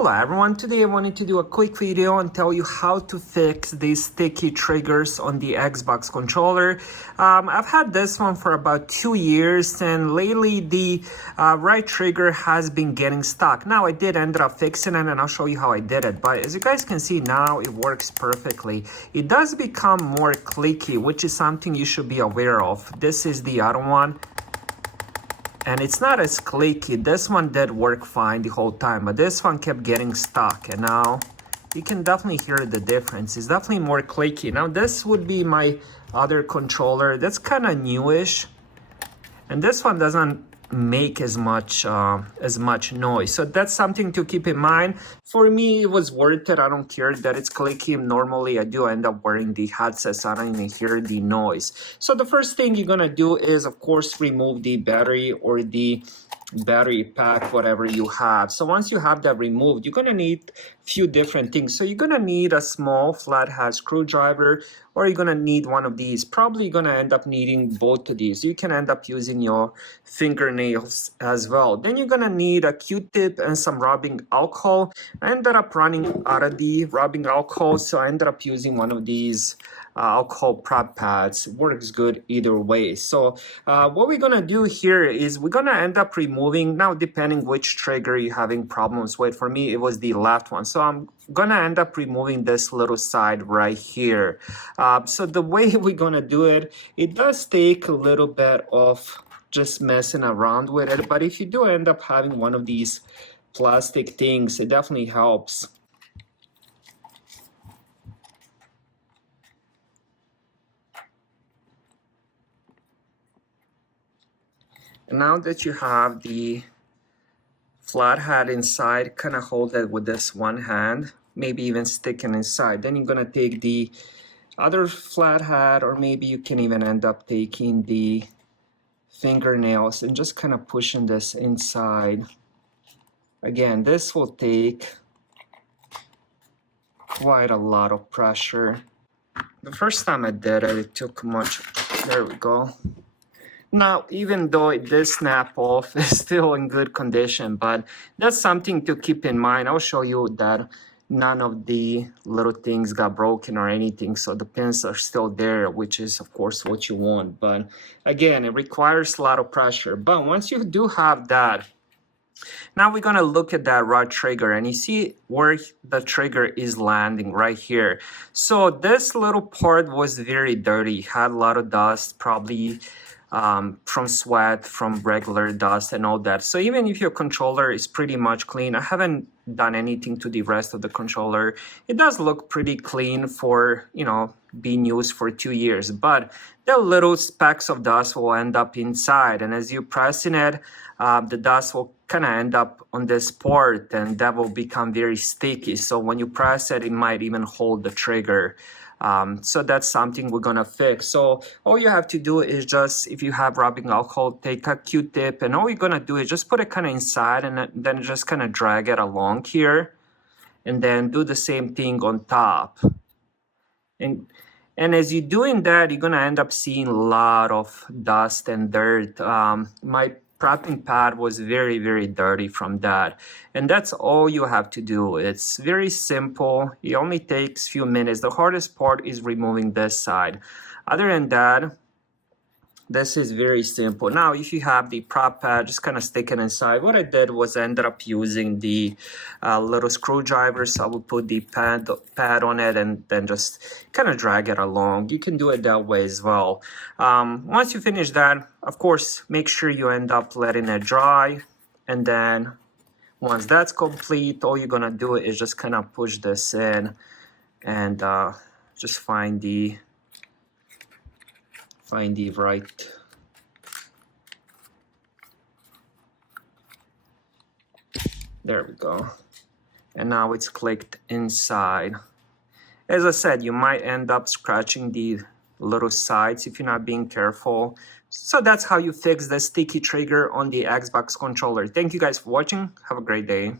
Hello everyone, today I wanted to do a quick video and tell you how to fix these sticky triggers on the Xbox controller. I've had this one for about 2 years and lately the right trigger has been getting stuck. Now I did end up fixing it and I'll show you how I did it, but as you guys can see now it works perfectly. It does become more clicky, which is something you should be aware of. This is the other one. And it's not as clicky. This one did work fine the whole time, but this one kept getting stuck. And now you can definitely hear the difference. It's definitely more clicky. Now this would be my other controller. That's kind of newish. And this one doesn't make as much noise. So that's something to keep in mind. For me, it was worth it. I don't care that it's clicky. Normally, I do end up wearing the headset so I don't even hear the noise. So the first thing you're gonna do is, of course, remove the battery or the battery pack, whatever you have. So once you have that removed, you're gonna need a few different things. So you're gonna need a small flathead screwdriver, or you're gonna need one of these. Probably gonna end up needing both of these. You can end up using your fingernails as well. Then you're gonna need a Q-tip and some rubbing alcohol. I ended up running out of the rubbing alcohol, so I ended up using one of these alcohol prop pads. Works good either way. So what we're gonna do here is we're gonna end up removing, now depending which trigger you're having problems with. For me it was the left one, so I'm gonna end up removing this little side right here. So the way we're gonna do it, it does take a little bit of just messing around with it, but if you do end up having one of these plastic things, it definitely helps. And now that you have the flathead inside, kind of hold it with this one hand, maybe even stick it inside. Then you're gonna take the other flathead, or maybe you can even end up taking the fingernails and just kind of pushing this inside. Again, this will take quite a lot of pressure. The first time I did it, it took much. There we go. Now, even though it did snap off, it's still in good condition, but that's something to keep in mind. I'll show you that none of the little things got broken or anything, so the pins are still there, which is, of course, what you want. But again, it requires a lot of pressure. But once you do have that, now we're gonna look at that rod trigger, and you see where the trigger is landing right here. So this little part was very dirty, had a lot of dust, probably from sweat, from regular dust and all that. So even if your controller is pretty much clean, I haven't done anything to the rest of the controller. It does look pretty clean for, you know, being used for 2 years, but the little specks of dust will end up inside. And as you're pressing it, the dust will kind of end up on this part and that will become very sticky. So when you press it, it might even hold the trigger. So that's something we're gonna fix. So all you have to do is just, if you have rubbing alcohol, take a Q-tip, and all you're gonna do is just put it kind of inside and then just kind of drag it along here, and then do the same thing on top. And as you're doing that, you're gonna end up seeing a lot of dust and dirt. My prepping pad was very, very dirty from that. And that's all you have to do. It's very simple. It only takes a few minutes. The hardest part is removing this side. Other than that, this is very simple. Now, if you have the prop pad, just kind of stick it inside. What I did was I ended up using the little screwdriver. So I would put the pad on it and then just kind of drag it along. You can do it that way as well. Once you finish that, of course, make sure you end up letting it dry. And then once that's complete, all you're gonna do is just kind of push this in and just find the right. There we go. And now it's clicked inside. As I said, you might end up scratching the little sides if you're not being careful. So that's how you fix the sticky trigger on the Xbox controller. Thank you guys for watching. Have a great day.